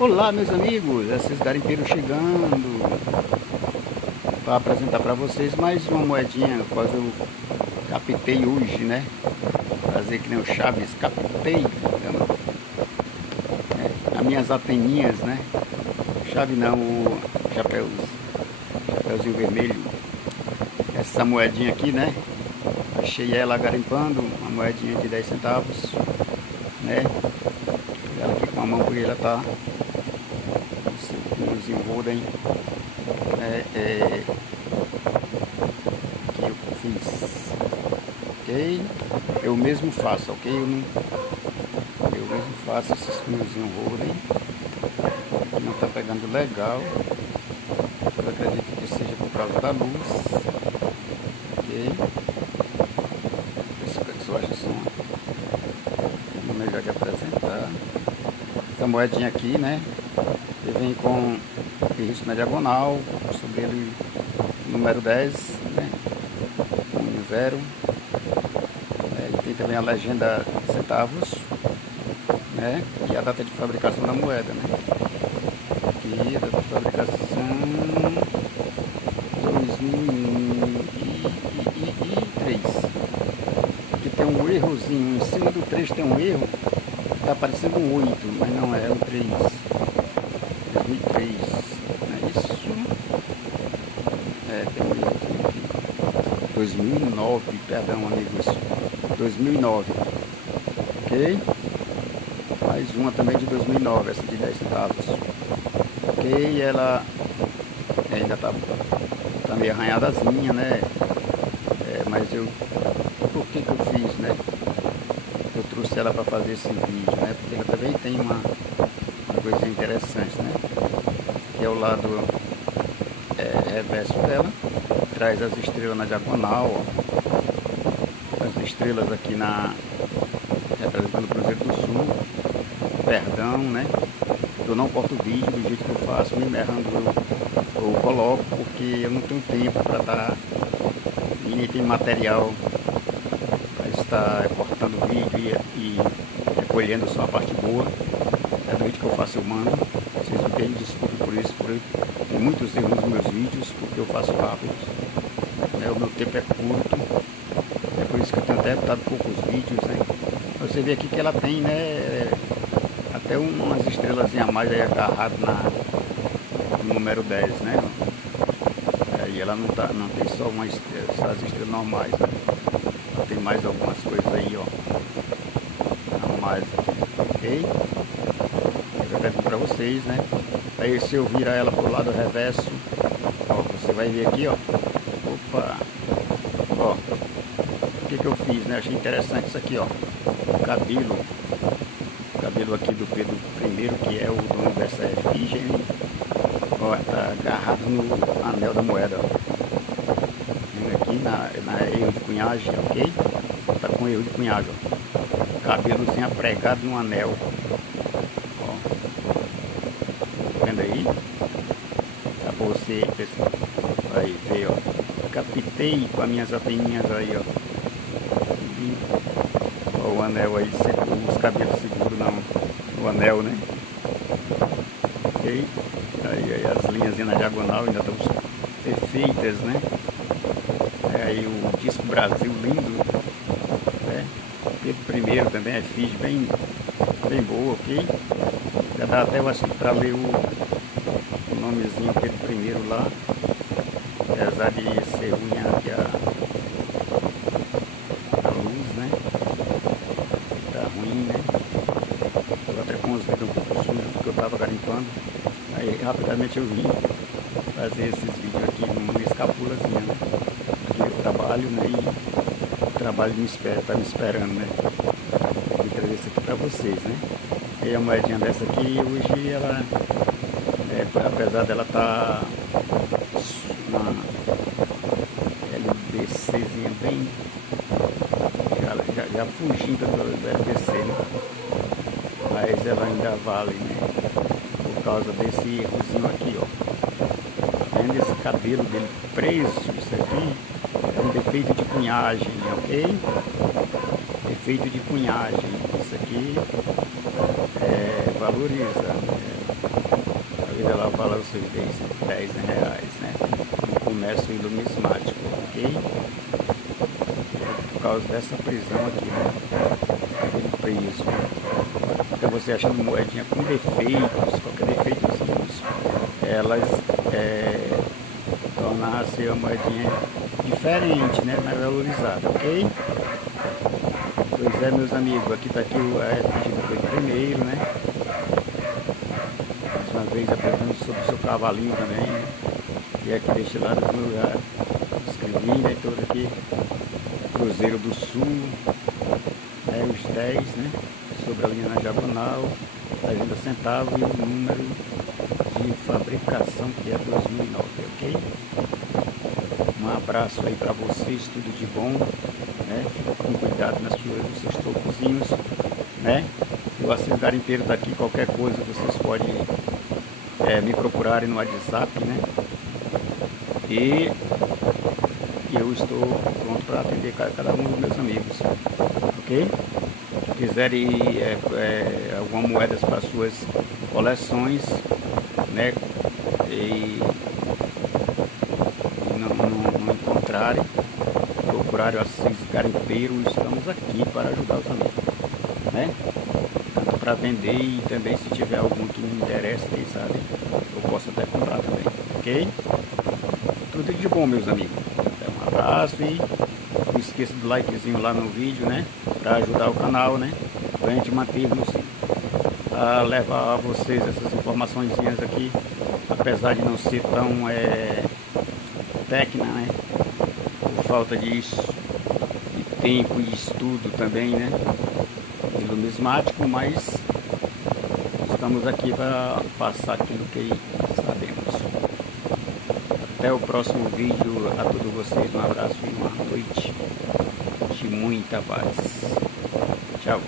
Olá, meus amigos, esses garimpeiros chegando para apresentar para vocês mais uma moedinha, quase eu captei hoje, né? Fazer que nem o Chaves, captei, as minhas anteninhas, né? Chave não, o chapéuzinho vermelho. Essa moedinha aqui, né? Achei ela garimpando, uma moedinha de 10 centavos, né? Ela aqui com a mão porque ela tá nos envolvem que eu fiz, ok? Eu mesmo faço, ok? Eu mesmo faço esses punhozinhos rolem. Não tá pegando legal. Eu acredito que seja por causa da luz, ok? Esse que eu acho som. Vou melhor de apresentar. Essa moedinha aqui, né? Ele vem com risco na diagonal, sobre ele número 10, né? 0. E tem também a legenda centavos, né? E a data de fabricação da moeda, né? Aqui a data de fabricação 2003. Aqui tem um errozinho, em cima do 3 tem um erro, tá parecendo um 8, mas não é, é um 3. 2003, não é isso? Tem um errozinho aqui. 2009, perdão amigos, 2009, ok? Mais uma também de 2009, essa de 10 centavos, ok? Ela ainda tá meio arranhadazinha, né? Mas por que eu fiz, né? Eu trouxe ela para fazer esse vídeo, né? Porque ela também tem uma coisa interessante, né? Que é o lado reverso dela, traz as estrelas na diagonal, ó. As estrelas aqui representando o Cruzeiro do Sul, perdão, né? Eu não corto o vídeo do jeito que eu faço, me errando eu coloco, porque eu não tenho tempo para estar, e nem tem material para estar cortando o vídeo e recolhendo só a parte boa. É do jeito que eu faço, eu mando. Vocês me pedem desculpa por isso, tem muitos erros nos meus vídeos, porque eu faço rápido, né? O meu tempo é curto, é por isso que eu tenho até botado poucos vídeos, né? Você vê aqui que ela tem, né, até umas estrelas a mais aí agarradas no número 10, né? E ela não tem só uma estrela, só as estrelas normais, né? Ela tem mais algumas coisas aí, ó, a mais aqui, ok? Eu quero para vocês, né? Aí se eu virar ela pro lado reverso, ó, você vai ver aqui, ó. Opa! Ó, o que eu fiz, né? Achei interessante isso aqui, ó. O cabelo aqui do Pedro I, que é o dono dessa efígie, ó, tá agarrado no anel da moeda, ó. Aqui na erro de cunhagem, ok? Tá com erro de cunhagem, ó. Cabelozinho apregado no anel. Vendo aí? Pra você, pessoal. Aí, veio, ó. Captei com as minhas anteninhas aí, ó. Ó, o anel aí, os cabelos seguros no anel, né? Ok? Aí as linhas na diagonal ainda estão perfeitas, né? Aí o disco Brasil lindo, né? Pedro I também é fixe, bem boa, ok? Já dá até, eu acho, para ler o nomezinho Pedro I lá, apesar de ser ruim aqui a luz, né? Tá ruim, né? Tô até com os dedos um pouco sujos porque eu tava garimpando. Aí rapidamente eu vim fazer esses vídeos aqui numa escapulazinha, né? Aqui eu trabalho, né? E o trabalho tá me esperando, né? Vou trazer isso aqui para vocês, né? E a moedinha dessa aqui, hoje ela, apesar dela estar na LBCzinha bem, já fugindo do LBC, né? Mas ela ainda vale, né? Por causa desse errozinho aqui, ó. Vendo esse cabelo dele preso, isso aqui é um defeito de cunhagem, ok? defeito de cunhagem. Isso aqui valoriza. A vida lá fala os seus 10 reais, né? No comércio numismático, ok? Por causa dessa prisão aqui, né? Aquele preço. Porque você achando moedinha com defeitos, qualquer defeitozinhos, elas tornam-se a moedinha diferente, né? Mais valorizada, ok? Pois é, meus amigos, aqui está aqui o efígie do primeiro, né? Mais uma vez apertando sobre o seu cavalinho também, né? E aqui deste lado como eu já escrevi, né? Todo aqui, Cruzeiro do Sul, os 10, né? Sobre a linha na diagonal, 30 centavos e o número de fabricação que é 2009, ok? Um abraço aí para vocês, tudo de bom, né? Fica com cuidado nos seus topozinhos, né? O Assis Garimpeiro está aqui, qualquer coisa vocês podem me procurarem no WhatsApp, né? E eu estou pronto para atender cada um dos meus amigos, ok? Se quiserem alguma moeda para suas coleções, né? E não encontrarem, procurarem o Assis Garimpeiro, estamos aqui para ajudar os amigos, né? Tanto para vender e também se tiver algum que me interessa, quem sabe, eu posso até comprar também, ok? Tudo de bom, meus amigos. Um abraço e não esqueça do likezinho lá no vídeo, né? Para ajudar o canal, né? Para a gente mantermos a levar a vocês essas informações aqui, apesar de não ser tão técnica, né? Por falta de tempo e estudo também, né? De numismático, mas estamos aqui para passar aquilo que sabemos. Até o próximo vídeo, a todos vocês um abraço e uma noite de muita paz. Tchau.